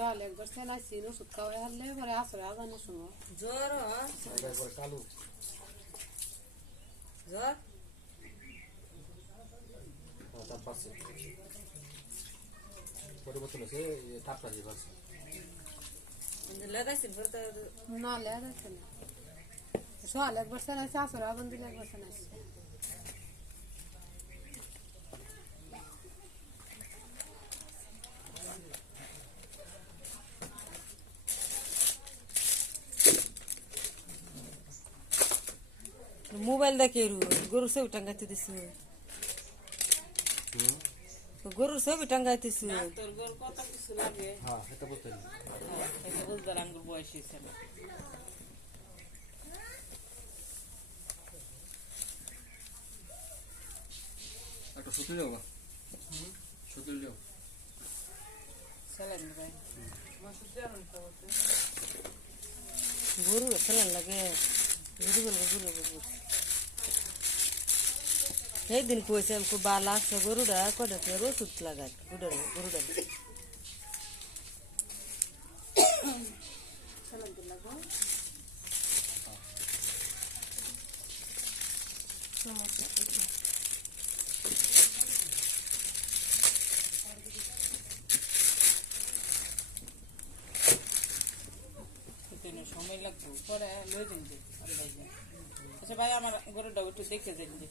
সকালে একবার চেনাইছি ওষুধ খাওয়াই হারলে পরে আসরে আজানের সময় জ্বর একবারে কালো জ্বর তার পাশে পরিবর্তন হয়েছে তাপটা যে পাশে লাগাইছেন পরে না লেগেছে না সকালে একবার চেনাইছি আসরে আজান দিলে একবার চেনাইছি মোবাইল দেখে গরুর ছবি টাঙ্গাইতে দিছে গরুর ছবি টাঙ্গাইতেছে তোর গরু কত কিছু লাগে হ্যাঁ এটা বুঝতে এটা বুঝতে আঙ্গুর বয়স হয়েছে না একটা সুতি যাও সুতি যাও স্যালাইন ভাই আমার সুতি আর না গরু খেলার লাগে গরু গরু সেই দিন কইছে আমাকে বালা আছে গরুটা কটা ওষুধ লাগায় গরুটা সময় লাগবে পরে লই দিন যে আচ্ছা ভাই আমার গরুটা একটু দেখে যান যে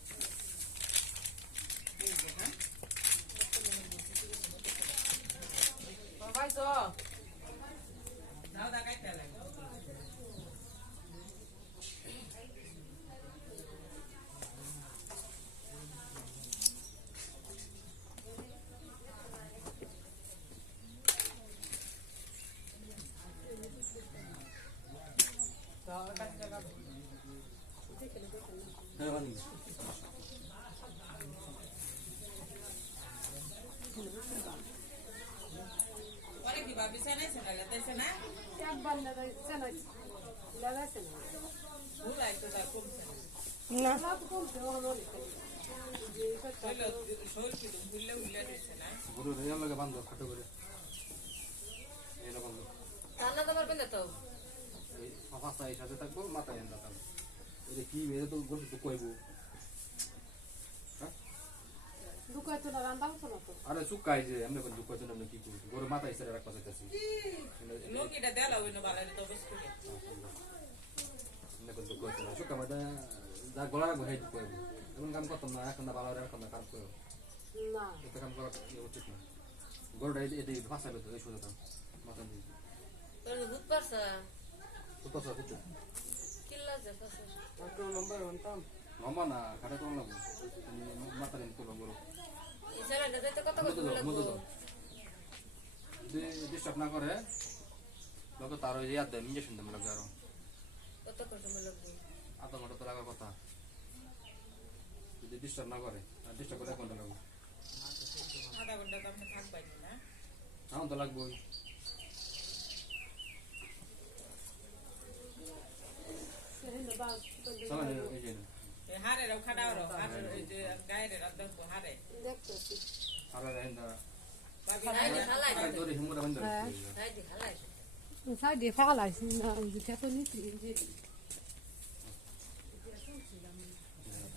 ভাই তো দাও দেখাইতে লাগে হ্যাঁ বানি পরে কি ভাবি চেনাইছে না লাগাইছে না একবার চেনাইছি লাগাইছে না ভুলাই তো তার কমছে না না তো কমছে ওখানে শরীর কিন্তু ভুললে ভুলে দিচ্ছে না গরু রেয়াল লাগে বান্ধব খাটো করে এটা বান্ধব রান্না তো পারবেন না তো এই পাঁচটা এই সাথে থাকবো মাথায় এনে থাকবো এটা কি মেয়ে তো গরু তো কইবো দুকাই তো না রান্না হতো না তো আরে চুকাই যে এমনি করে দুঃখ আমরা কি করি গরু মাথায় এসে রাখা চাইতেছি লোকিটা দেলা হইল ভালো তো বেশ করে এমনি করে দুঃখ হচ্ছে না চুকা মাথা যা গলা রাখবো সেই দুঃখ হইব এমন কাম করতাম না এখন না ভালো এখন না খারাপ করো না এটা কাম করা উচিত না গরুটা এদিকে ফাঁসা পেতো এই সোজা মাথা দিয়ে তোর ভূত পারছা তো পাশা কিছু কিল্লা যা পারছা একটু নম্বর আনতাম লম্বা না খাটা কম লাগবো মাথা নিয়ে তুলো গরু ইসারা না যাইতে কত কত মতো লাগবো যদি ডিস্টার্ব না করে লোক তার ওই ইয়াদ দেয় ইঞ্জেকশন দেবে লাগবে আরো কত কত লাগবো আধা ঘন্টা তো লাগার কথা যদি ডিস্টার্ব না করে আর ডিস্টার্ব করে 1 ঘন্টা লাগবে আধা ঘন্টা তো আপনি থাকবেন না এখন তো লাগবেই চলো এই যে হারে রাও খাড়াও রাও আর এই যে গায়ের রাত হারে দেখতেছি আর এন্ডা ভাবি আরে তোরে হিমুরা বন্ধ তাই দি হালাই সাইডে ফালাইছি না যেটা তো নিচ্ছি যে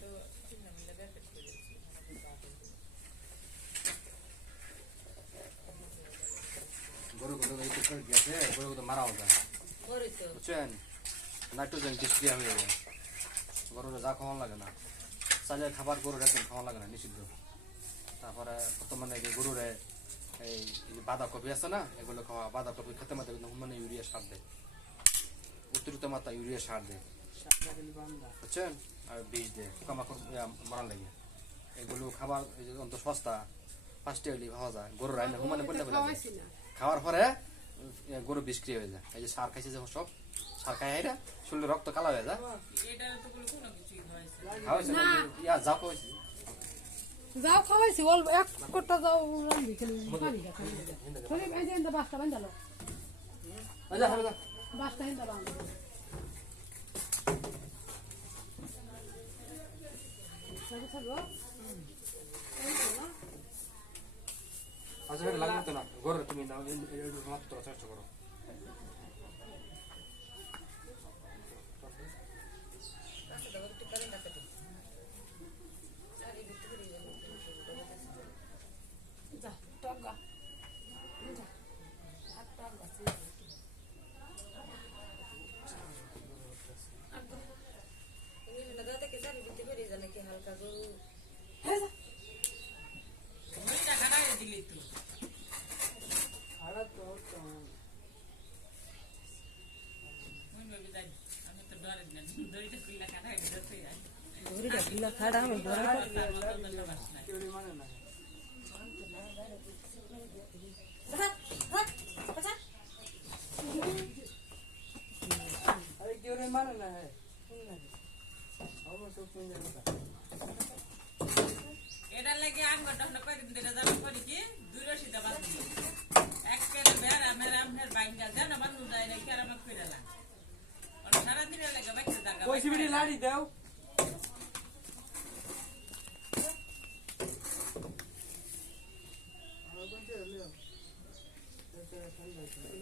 তো চিন্তা মিলে বের করে দিচ্ছি গরু গরু এই তো গেছে গরু তো মারা হবে করে তো বুঝছেন নাইট্রোজেন ডিসক্রিয়া হয়ে যায় গরুর যা খাওয়া লাগে না চালের খাবার গরুর একদম খাওয়া লাগে না নিষিদ্ধ তারপরে বর্তমানে যে গরুরে এই বাঁধাকপি আছে না এগুলো খাওয়া বাঁধাকপি খেতে মাত্র মানে ইউরিয়া সার দেয় অতিরিক্ত মাত্রা ইউরিয়া সার দেয় বুঝছেন আর বীজ দেয় পোকামাকড় মারা লাগে এগুলো খাবার অন্ত সস্তা 5 টাকা পাওয়া যায় গরুর রান্না হুমানে পড়লে খাওয়ার পরে গরু বিষক্রিয়া হয়ে যায় এই যে সার খাইছে যে সব সার খাই হাইরা শরীরে রক্ত কালো হয়ে যায় এটা তো কোনো কিছু হয়েছে খাওয়াইছে ইয়া যা খাওয়াইছে যাও খাওয়াইছি অল্প এক কোটা যাও রান্দি খেলে পানি খাই ধরে এই যে বাসটা বাঁধালো আচ্ছা হলো বাসটা হিন্দা বাঁধ থাকো আচ্ছা এটা লাগবে তো না ঘরে তুমি নাও একটু মাত্র চেষ্টা করো যা টগা যা আর টগা মুড়িটা খাটাই দিলি তো মুই ভাবি যাই আমি তো ডরে না দড়িটা খুললা খাটাই দিতে যাই গরুটা খুলা খাড়া আমি ধরা अरे क्यों नहीं मानना है सुनना है और सब सुन जाएगा এটা লাগে আম গটা হলো কই দিন যাবে করি কি দুই রশিদা বাঁধি এক কেরে বের আমার আমনের বাইঙ্গা দেন আমার নু যায় না কেরা মত কইরা আর সারা দিন লাগে বাইতে দাগা कोई सी भी लाड़ी दो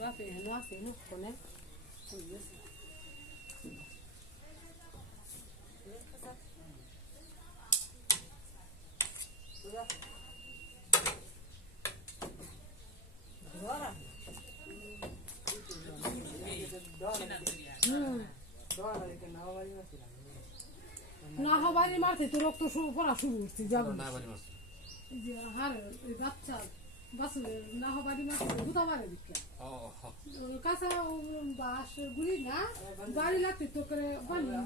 বাপে হেনো আছে না কোনে না হবারই মারছে তো রক্ত পড়া শুরু হচ্ছে যাবো না বাড়ি মাছ এই যে হার এই বাচ্চা বাসুরের না হবারই মারছে গুতা মারে দিকে ও কাঁচা বাঁশ গুলি না বাড়ি লাগতে তো করে বানি না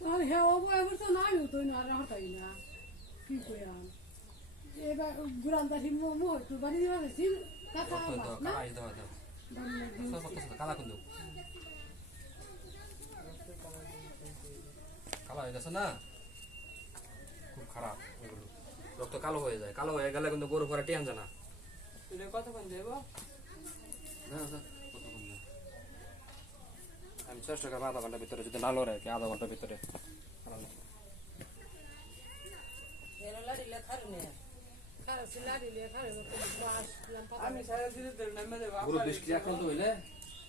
তখন হে এবার তো না আমি তো না হতাই না কি করে এবার গুরান্দার হিম মোহ একটু বাড়ি দিবা গেছি কাঁচা বাঁশ না কালাই দাও দাও বাড়ি লাগি কালা কুন্দু কালা হয়ে গেছে না খুব খারাপ এগুলো রক্ত কালো হয়ে যায় কালো হয়ে গেলে কিন্তু গরু পরে টিয়ান জানা तुझे कत कौन देबो আমি চেষ্টা করবো আধা ঘন্টার ভিতরে যদি না লড়ে কি আধা ঘন্টার ভিতরে খারাপ ছিল দিলে খারাপ বাঁশ লাম্পা আমি সারা দিন তোর নামে দেব গরু বেশ ক্রিয়া আক্রান্ত হইলে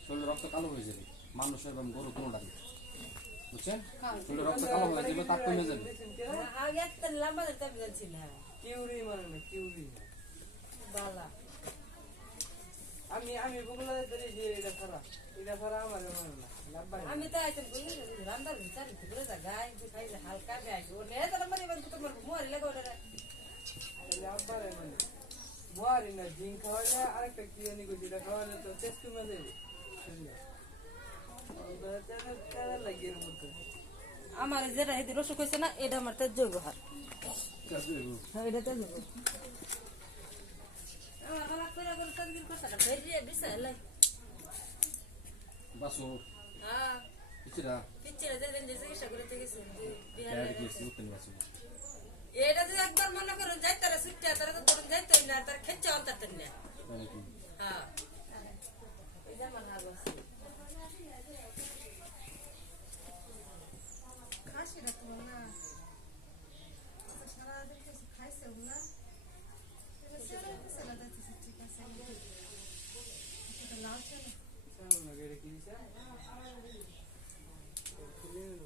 শরীরে রক্ত কালো হয়ে যাবে মানুষ এবং গরু কোনোটা বুঝছেন শরীরে রক্ত কালো হয়ে যাবে তার কমে যাবে আগে একটা লম্বা দিতে বলছি না কিউরি মানে কিউরি বালা আমি বগুলা ধরে যে এটা খারা আমার মানে না লাম্বা আমি তো আইতেন বলি রান্দার ভিতরে ঘুরে যা গায় খাই হালকা গায় ও নে তো মানে বন্ধ তোমার মোর লাগো ওটা লাম্বা মানে মোয়ারি না জিং খাওয়ালে আরেকটা কি জানি কই যেটা খাওয়ালে তো টেস্ট কমে যাবে তাহলে লাগিয়ে মতো আমার যেটা হেদি রসুন কইছে না এটা আমার তেজ ব্যবহার হ্যাঁ এটা তেজ ব্যবহার আমার বাবা কইরা করে তদবির কথাটা ফেরিয়ে বিছাইলাই বাসু হ্যাঁ ইচিরা পিচ্চিরা যেদিন যে চিকিৎসা করতে গেছে ক্যাড গেছি উঠতে বাসু এটা যদি একবার মনে করো যাইতারা ছুটতে তারা তো ধরুন যাইতই না তার খেচ্ছে অন্তরতেন না নাকি হ্যাঁ এই যে আমার হাগ আছে সামনে গেড়ে কি দিছে খুলে নিলো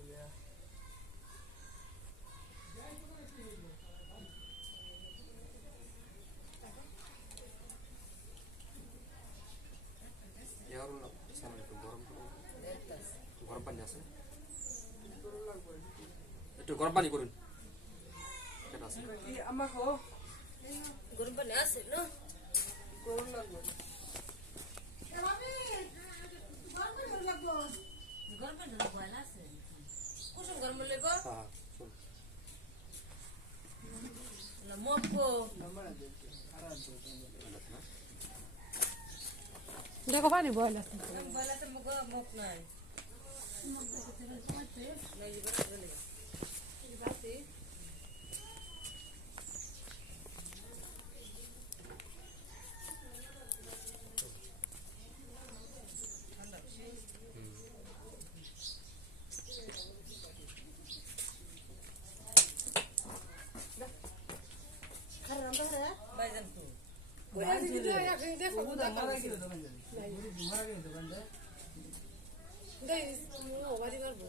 ইয়ার সামনে একটু গরম পানি আছে একটু গরম পানি করুন এটা আছে কি আমাকে গরম পানি আছে না করুন লাগবে গরম পানি না বয়লা আছে কুসুম গরম লেগো হ্যাঁ শুন না মপকো নাম্বার দিতে খারাপ দিতে দেখো পানি বয়লা বয়লা তো মগ মপ নাই নাই বলে বলে ওই আজকে কিন্তু একসাথে দেখো ওটা মারা গেল দোকান যাবে মারা গেল দোকান যায় দেখ বাড়ি মারবো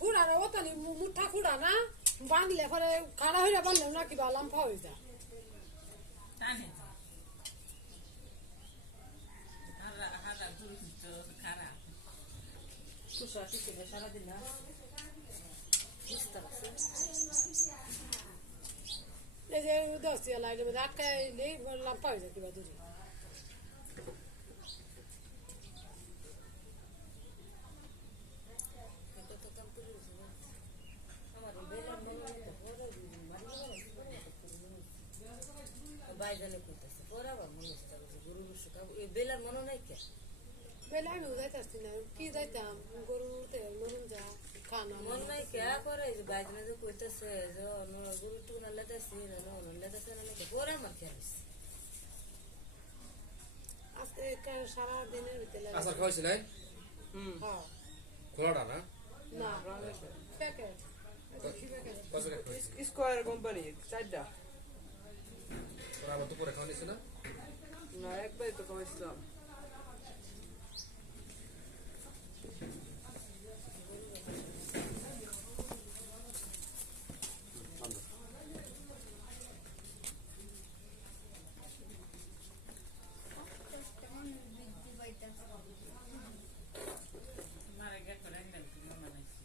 খুঁড়া না ওটা নি মুঠা খুঁড়া না বাঁধলে পরে খাড়া হইলে বাঁধলেও না কিবা লাম্ফা হয়ে যায় টানে হারা গুরু তো খারাপ খুশা টিকে সারাদিন না বুঝতে পারছে এই যে 10 টিয়া লাইনের মধ্যে আটকাইলে লাম্ফা হয়ে যায় কিবা দূরে বাইজানে করতেছে পরে আবার মনে হচ্ছে গরু বসে বেলার মনে নাই কে বেলা আমি যাইতাছি না কি যাইতাম গরুতে মরুন যা খানা মন নাই কে করে যে বাইজানে যে করতেছে যে গরু টুকু না লেতাছি না লেতাছে না পরে আমার খেয়াল আজকে সারা দিনের ভিতরে আসার খাওয়াইছি নাই হ্যাঁ খোলাটা না না প্যাকেট এটা কি প্যাকেট কত টাকা খাওয়াইছি স্কয়ার কোম্পানি 4টা তোরা আবার দুপুরে খাওয়াইছি না না একবারই তো খাওয়াইছিলাম মারা গে করে একদম বানাইছি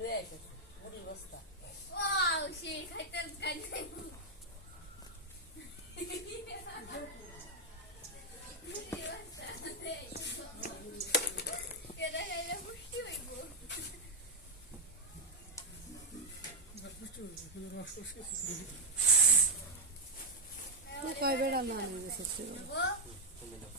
হয়ে আসছে মুড়ির বস্তা Wow, she খাইতেন খাইতেন কেডা খাইলে পুষ্টি হইব তুই কয় বেড়া না নিয়ে গেছিস তুমি দাও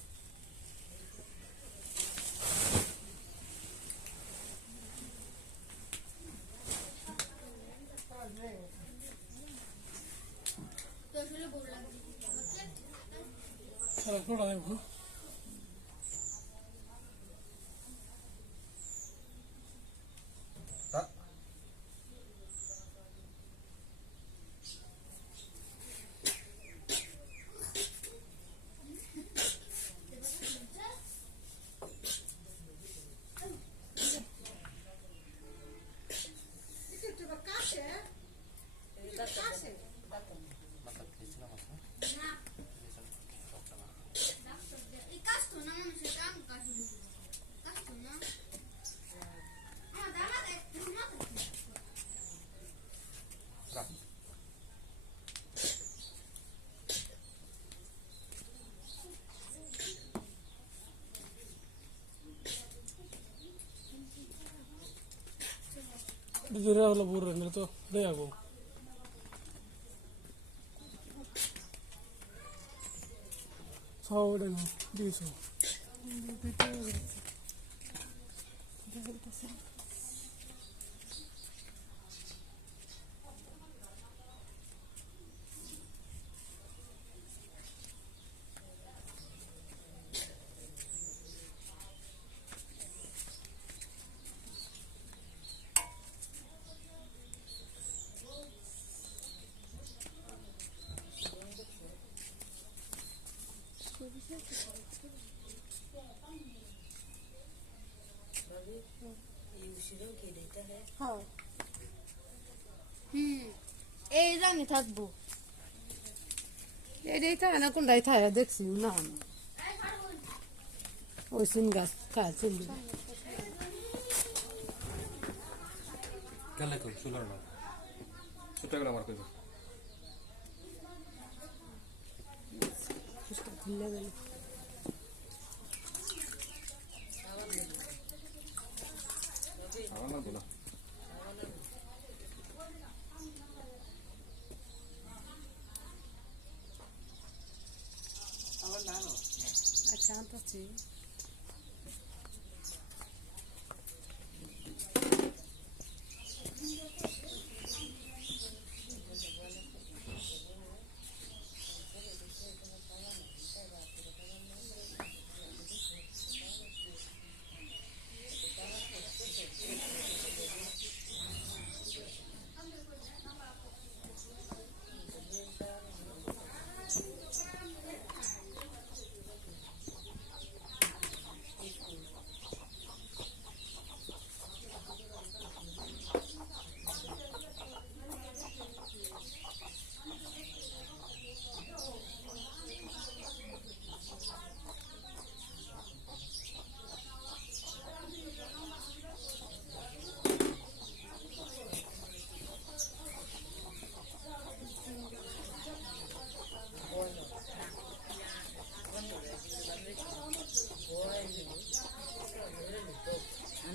তো আসলে বড় লাগছে তা মাথা খেয়েছি না মাথা না এই কাজ তো না মানুষের কাম কাজ তো না আমার দাদা একটু মাথা রাখ Dira la burra nel to deago. Sao đây đi số. হ্যাঁ এই জানি থাকবো এটাই থাকে না কোনটাই থাকে দেখছি না ওই সিন গাছ খায় সিন কেলে কই চুলার না ছোট গেল আমার কইব খুলে গেল আমার না বলা আমার নানো আচ্ছা আনতেছি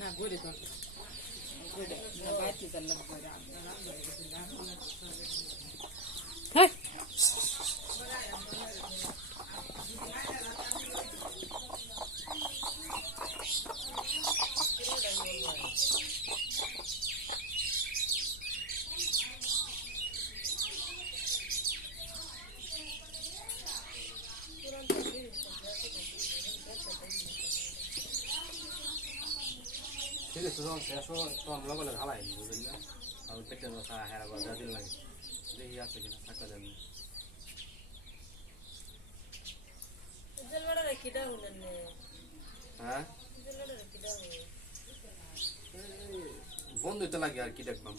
না গড়ে তো গড়ে না বাইতে চাললাম করে আপনারা হ্যাঁ ঠিক আছে যখন শেষ তখন লগলে ঢালাই বুঝলেন না আর পেটে মশা হেরা বা যা দিন লাগে দেখি আছে কিনা থাকা যাবে জলবাড়া রেখে দাও না হ্যাঁ জলবাড়া রেখে দাও বন্ধুতে লাগে আর কি দেখবাম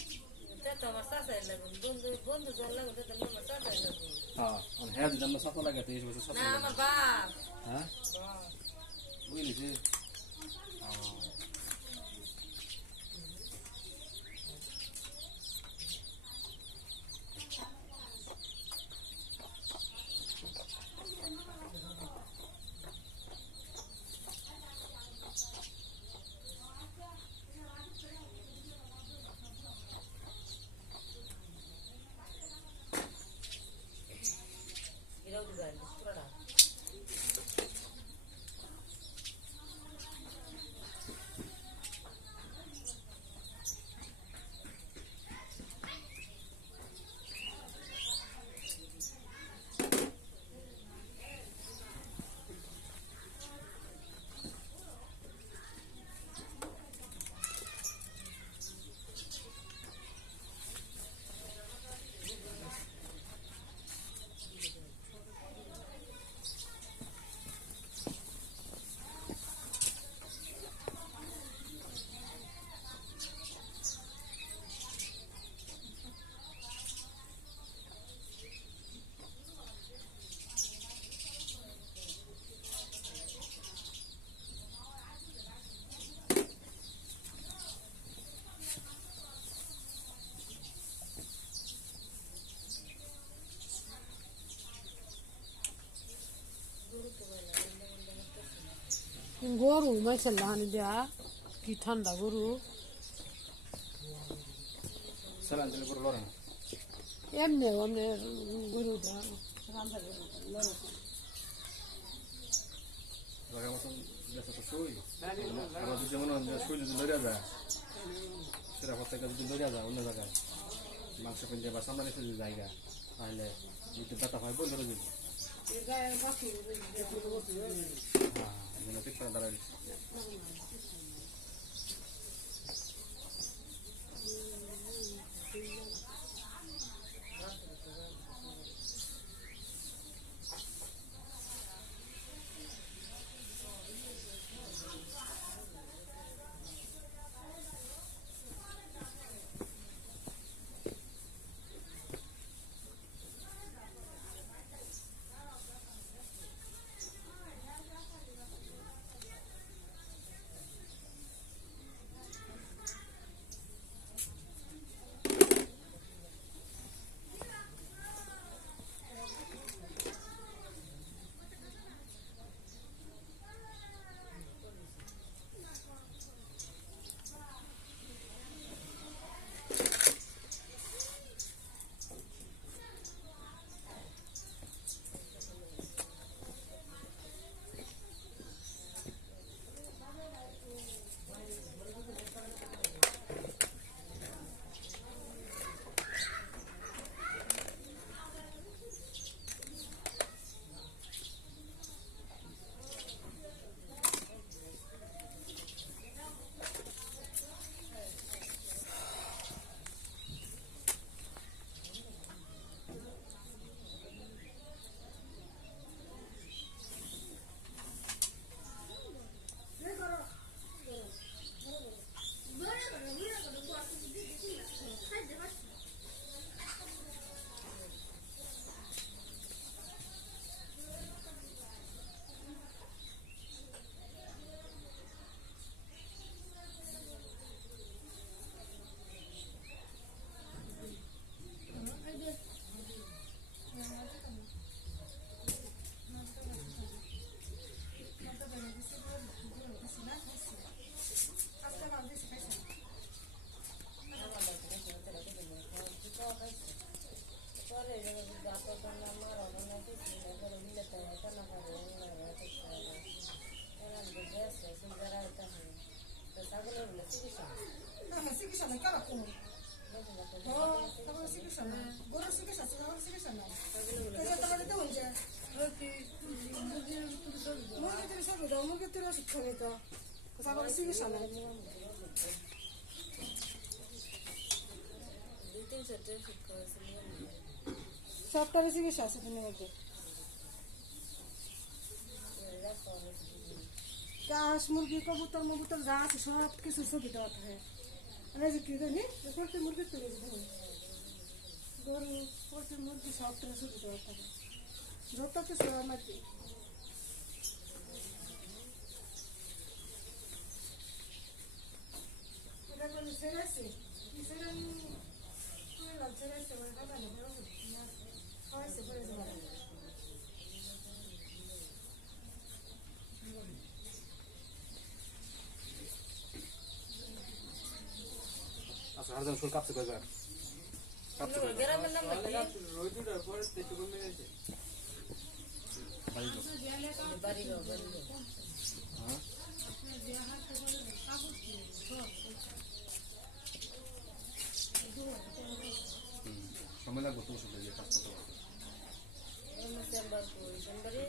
তা তো আমার চাচাই লাগুন বন্ধু বন্ধু জল লাগুন তা তো আমার চাচাই লাগুন হ্যাঁ হ্যাঁ যদি আমরা সাফা লাগে 23 বছর সাফা না লাগে আমার বাপ হ্যাঁ বাপ বুঝলিস এরাও দিবেন পুরাটা গরু মাইসের লাহানি দেয়া কি ঠান্ডা গরু সালাম দিলে করে লড়ে না এমনি এমনি গরু দেয়া রান্না গরু লড়ে লাগার মতন দেশে তো শুই আবার যদি মনে হয় শুই যদি লড়িয়া যায় সেটা পর থেকে যদি লড়িয়া যায় অন্য জায়গায় মাংস কিনতে বা সামনে এসে যদি জায়গা তাহলে যদি ব্যথা হয় বই লড়ে যাবে হ্যাঁ এগুলো ঠিক করে দাঁড়ায় চিকিৎসা হ্যাঁ চিকিৎসা নাই কেন কম চিকিৎসা নাই গরুর চিকিৎসা আছে আমার চিকিৎসা নাই তোমাদের দেবো যে মুরগির সব দাও মুরগির ওষুধ খাবে তো আমার চিকিৎসা নাই 2-3 সেটের শিক্ষা হয়েছে সবটারই চিকিৎসা আছে দিনের মধ্যে হাঁস মুরগি কবুতর মবুতর যা আছে সব কিছু ছবি দেওয়া থাকে মানে যে কি জানি পোলট্রি মুরগি তুলে গরু পোলট্রি মুরগি সবটার ছবি দেওয়া থাকে যত কিছু আমার দিই ছেড়েছে ছেড়েছে মানে কথা নেই খাওয়াইছে করে দেওয়া আচ্ছা হারদাম শুল কাপছে কয়বার কাপছে কয়বার গ্রামের নাম রোজুটার পরে একটু কমে গেছে বাড়ি বাড়ি গো হ্যাঁ সময় লাগবে তো ওষুধ দিয়ে কাজ করতে পারবে চেম্বার কই চেম্বারে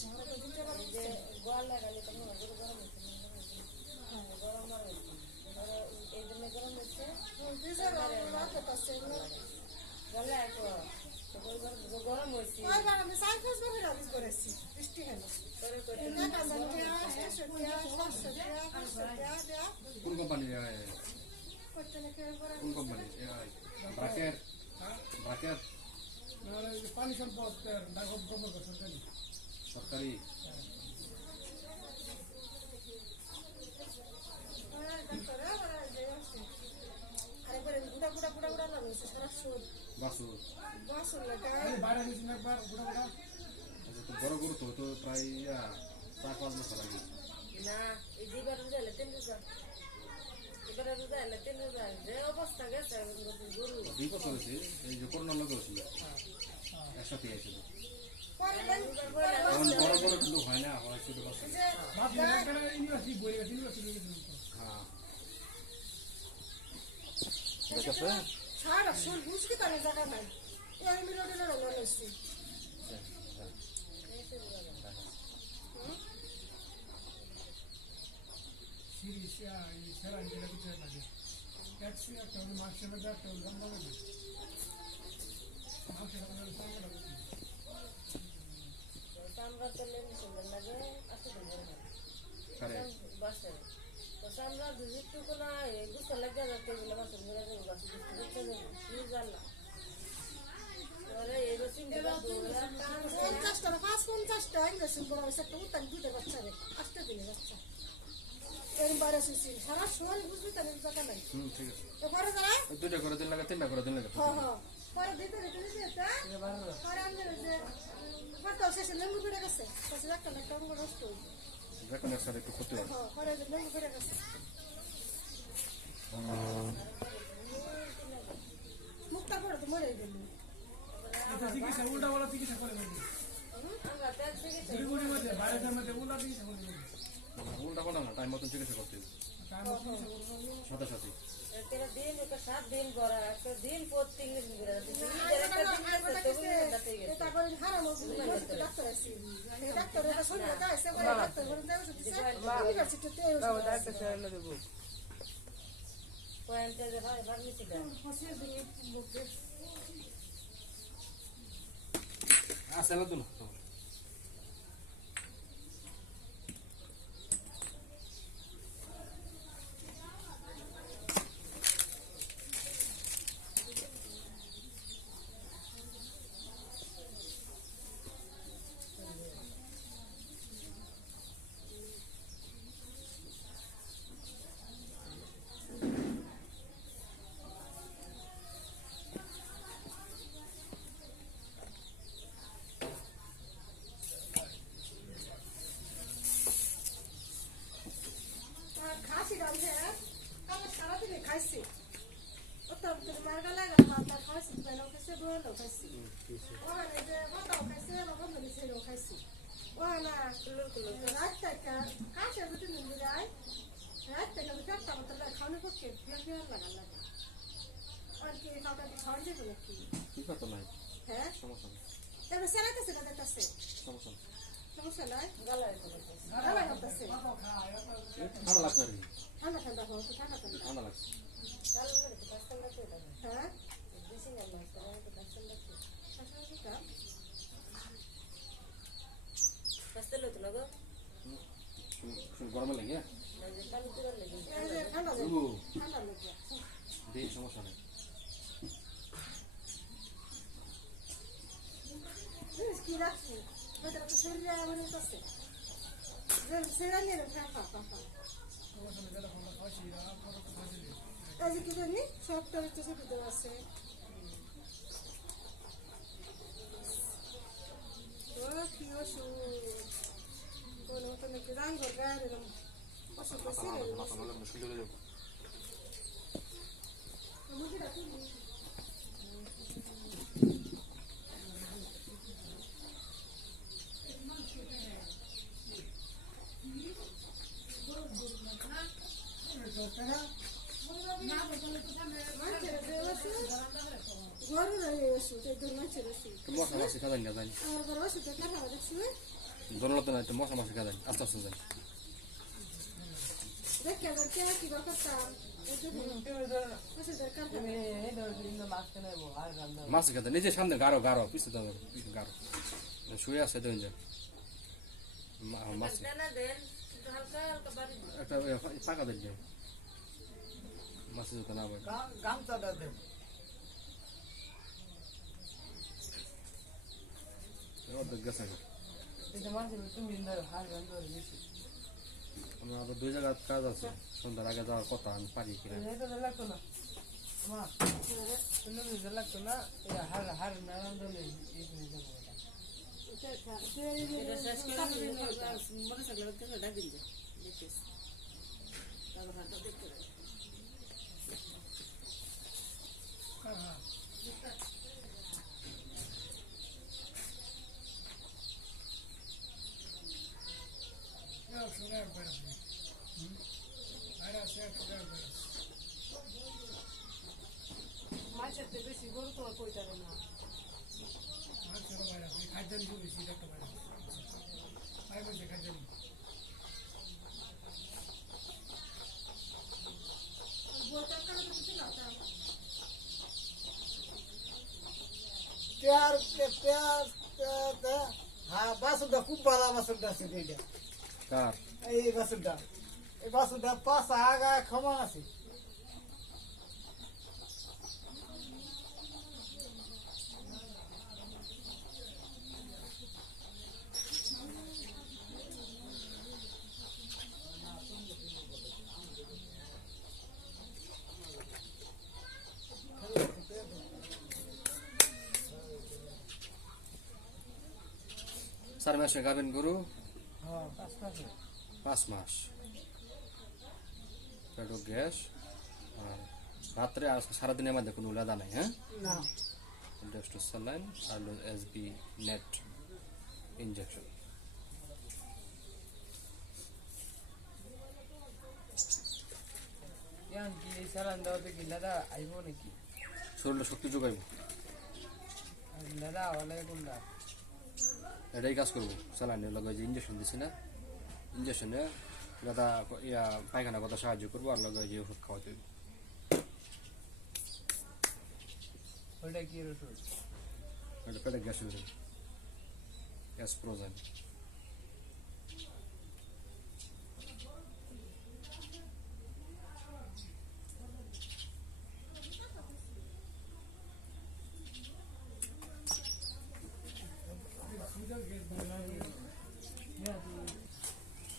সম্ভব গোয়াল লাগালে তো মনে করো গরম হচ্ছে গরম আর এই জন্য গরম হচ্ছে গলে গরম হয়েছে কোন কোম্পানি কোন কোম্পানি ব্রাকের ব্রাকের পানি সম্পদ সরকারি বাসু বাইরে গেছি একবার গোটা গোটা বড় গরু তো তো প্রায় 4-5 বছর আগে না এই যেবার রোজা এলে 3 রোজা এবার রোজা এলে 3 রোজা যে অবস্থা গেছে গরু 2 বছর হয়েছে এই যে করোনা লোক হয়েছিল একসাথে এসেছিল এখন বড় বড় কিন্তু হয় না হয় ছোট বাচ্চা ইউনিভার্সিটি বই গেছে ইউনিভার্সিটি গেছিলাম হ্যাঁ দেখেছে ছাড়া শুন বুঝকি তার জায়গা নাই এই মিরোডের রঙ হইছে সিরিয়া এই সেরা যেটা কিছু লাগে ট্যাক্সি একটা মার্কেট মধ্যে একটা লম্বা লাগে মার্কেট মধ্যে সামনে লাগে আমরা চলে সুন্দর লাগে আসতে দেবো কারে বাসে তো আমরা দুটো না গুছাল লাগে যাতে এগুলো বাসন করে দেবো বাসন দিতে দেবো কি জানলা ওরে এই রসিং দেবা 50 টাকা 50 টাকা ইনভেস্ট করা হয়েছে একটা উত্তান দুধের বাচ্চা রে 8 দিনের বাচ্চা এরম বাইরে আসছি সারা শোল বুঝবি তাহলে জায়গা নাই ঠিক আছে তো পরে যারা দুইটা করে দিন লাগে তিনটা করে দিন লাগে হ্যাঁ হ্যাঁ পরে দিতে এটা পরে আমাদের যে কত শেষে লেম্বু করে গেছে তাছাড়া একটা না একটা অঙ্গ নষ্ট হইছে দেখুন একসাথে একটু ক্ষতি হয় হ্যাঁ পরে যে লেম্বু করে গেছে মুখটা পরে তো মরে গেল চিকিৎসা উল্টা বলা চিকিৎসা করে দেবে আমরা ট্যাক্সি গেছি শিলিগুড়ির মধ্যে বাইরের মধ্যে উল্টা চিকিৎসা করে দেবে উল্টা পাল্টা না টাইম মতন চিকিৎসা করতে হবে সাথে সাথে তেরা দিন একটা 7 দিন করা একটা দিন প্রতি ইংলিশ করে দিতে একটা দিন গেছে তো দাতে গেছে এটা করে হারানো ডাক্তার আছে ডাক্তার এটা শুনে কাছে করে ডাক্তার বলে দেব ইউনিভার্সিটিতে ডাক্তার ছেড়ে দেবো পয়েন্টে যে ভাই ফার্মেসি দা হাসিয়ে দিয়ে মুখে আসলে তো না খাইছি ওতম তো মার্গা লাগা মাথা খাইছি বেলো খাইছে দুলো খাইছি ওখানে যে মাথাও খাইছে রকম ধরে সেও খাইছি ওখানে রাত থেকে কাছে দুটো মিলে যায় রাত থেকে চারটা মতো খাওয়ানোর পক্ষে ফের লাগা লাগে আর কি কাউকে খাওয়ান যাবে নাকি কি করতে নাই হ্যাঁ সমস্যা নেই তারপরে সেরাইতেছে না দেখতেছে সমস্যা নেই সমস্যা নাই গালায় করতেছে ঠান্ডা লাগছে আর কি ঠান্ডা ঠান্ডা হওয়া তো ঠান্ডা ঠান্ডা ঠান্ডা লাগছে হ্যাঁ গরমে লাগে ঠান্ডা ও ঠান্ডা লেগে দেই সমস্যা নেই কি রাখছি বেটা তো শরীরে এমন করছে সেরা নিয়ে ফাঁকা ফাঁকা এই যে কি জানি সবটা হচ্ছে ভিতরে আছে ও কি ওষুধ কোনো তো নাকি রান করবে এরকম ওষুধ বেশি মাথা ভালো মুশকিল হয়ে যাবে মুরগিটা কি ঘরে রয়ে ওষুধ এই দুই মাসের ওষুধ মশা মাসি খাওয়া না জানি আমার ঘরে ওষুধটা কাটা দেখছি দরলতে না একটু মশা মাসি খাওয়া আস্তে আস্তে জানি দেখে আবার কে কি করতাম ওষুধের কাটা মাছ খেতে নিজে সামনে গাঢ় গাঢ় পিছনে দাও পিছনে গাঢ় শুয়ে আছে দেন যে মাছ একটা পাকা দেন যে মাছ যেতে না পারে গামছাটা দেন অর্ধেক গেছে এটা মাঝে তুমি হার গান ধরে নিছি আমার আবার 2 জায়গায় কাজ আছে সন্ধ্যার আগে যাওয়ার কথা আমি পারি কিনা এটা লাগতো না মা তুমি এটা লাগতো না এটা হার হার নারায়ণ ধরে এই তুমি যাবো এটা শেষ করে মনে থাকলে কেন ডাকিন যে দেখিস তারপর হাতটা দেখতে শুনে একবার আর আছে একবার মাছের তো বেশি গরু তো আর কইতে পারে না মাছের বাইরে খাদ্যান দিবি সেটা একটা বাইরে আই বলছে খাদ্যান হ্যাঁ বাসুটা খুব ভালো বাসুটা আছে এইটা কার এই বাসুটা পাঁচ আগা ক্ষমা আছে চার মাসে গাবেন গরু হ্যাঁ 5 মাস পেটো গ্যাস আর রাত্রে আর সারাদিনের মধ্যে কোনো লাদা নাই হ্যাঁ না ডেস্টোস্যালাইন আর এসবি নেট ইনজেকশন ইয়ান কি এই সালান দাওতে কি দাদা আইবো নাকি শরীরে শক্তি যোগাইব দাদা ওয়ালে কোনটা এটাই কাজ করবো স্যালাইনের লগে যে ইঞ্জেকশন দিছি না ইঞ্জেকশনে দাদা ইয়া পায়খানা কথা সাহায্য করবো আর লগে যে ওষুধ খাওয়াতে হবে ওইটা কি ওষুধ এটা পেটে গ্যাস হয়ে যাবে গ্যাস প্রোজেন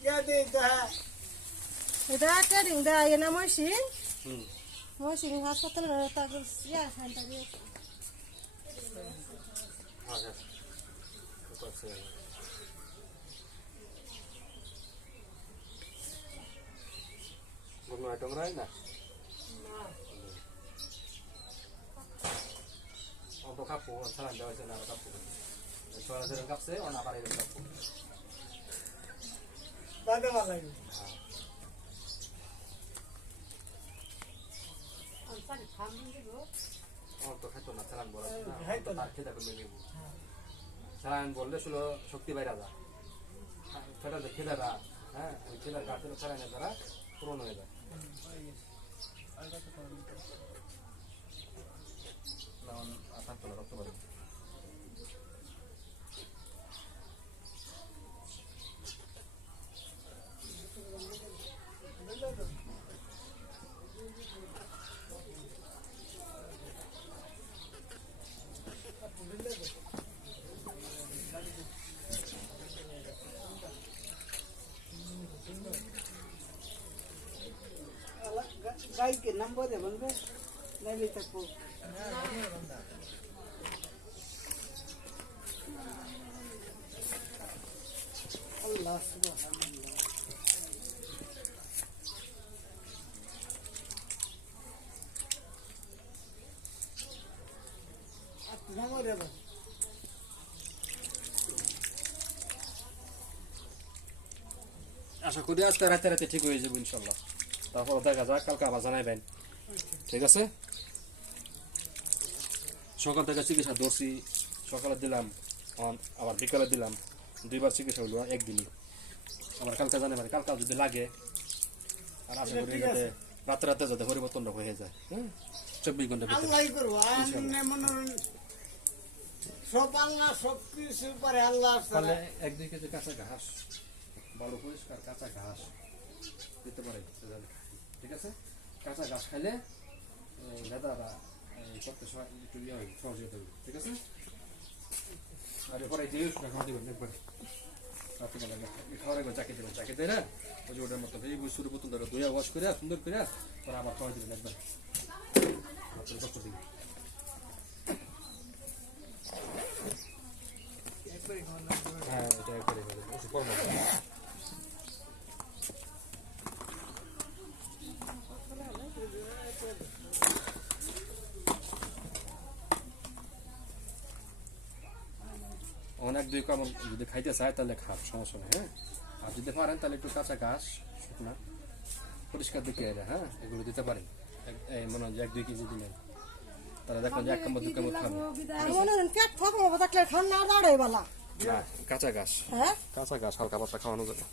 ইয়া দে দা এটা ট্রেডিং দেয় না মশিন হুম মশিন হাসপাতালে তারপর ইয়া সেন্টারে আচ্ছা কোনো আইটেম রাই না অল্প কাপড় সালান দেওয়া হয়েছে না কাপড় সরা যেরকম কাপছে অন্য আবার এরকম কাপড় তাতে ভালো লাগে আমি খামুন দেব অল্প খাইতো না সালান বলা খাইতো না। তার খেতে করবে নেব সালান বললে শুলো শক্তি বাইরা যা সেটা যে খেলারা হ্যাঁ ওই খেলার গাছের সালানের দ্বারা পূরণ হয়ে যায় থাকতো না রক্ত পারে गाय के नंबर है बंदे नहीं तक को अल्लाह सुभान अल्लाह नंबर है আশা করি আজকে রাতে রাতে ঠিক হয়ে যাবে ইনশাল্লাহ তারপর দেখা যাক কালকে আবার জানাইবেন ঠিক আছে সকাল থেকে চিকিৎসা ধরছি সকালে দিলাম আবার বিকালে দিলাম দুইবার চিকিৎসা হইলো একদিনই আবার কালকে জানাবেন কালকে যদি লাগে আর আশা করি যাতে রাতে রাতে যাতে পরিবর্তনটা হয়ে যায় হ্যাঁ 24 ঘন্টা ভিতরে আল্লাহই করবো আমি মনে সব আল্লাহ সব কিছু পারে আল্লাহ তাহলে 1-2 কেজি কাঁচা ঘাস ভালো পরিষ্কার কাঁচা ঘাস দিতে পারে ঠিক আছে কাঁচা ঘাস খাইলে লেদারা করতে একটু ইয়ে হয় সহজ হতে হবে ঠিক আছে আর এরপরে যে খাওয়া দেবেন একবারে রাত্রিবেলা খাওয়ার একবার চাকি দেবেন চাকি দেয় না ওই যে ওটার মতো এই শুরু প্রথম ধরে ধুয়ে ওয়াশ করে সুন্দর করে পরে আবার খাওয়া দেবেন একবার রাত্রে কষ্ট দিবেন হ্যাঁ এটা একবারে ওষুধ পরামর্শ অনেক দুই কামড় যদি খাইতে চায় তাহলে খাব সমস্যা নেই হ্যাঁ আর যদি পারেন তাহলে একটু কাঁচা ঘাস শুকনা পরিষ্কার দিকে এলে হ্যাঁ এগুলো দিতে পারেন মনে হয় যে 1-2 কেজি দিলেন তাহলে দেখবেন যে 1 কামড় 2 কামড় খাবেন মনে হয় পেট থাকবো থাকলে খান না দাঁড়াই বালা কাঁচা ঘাস হ্যাঁ কাঁচা ঘাস হালকা পাতলা খাওয়ানো যাবে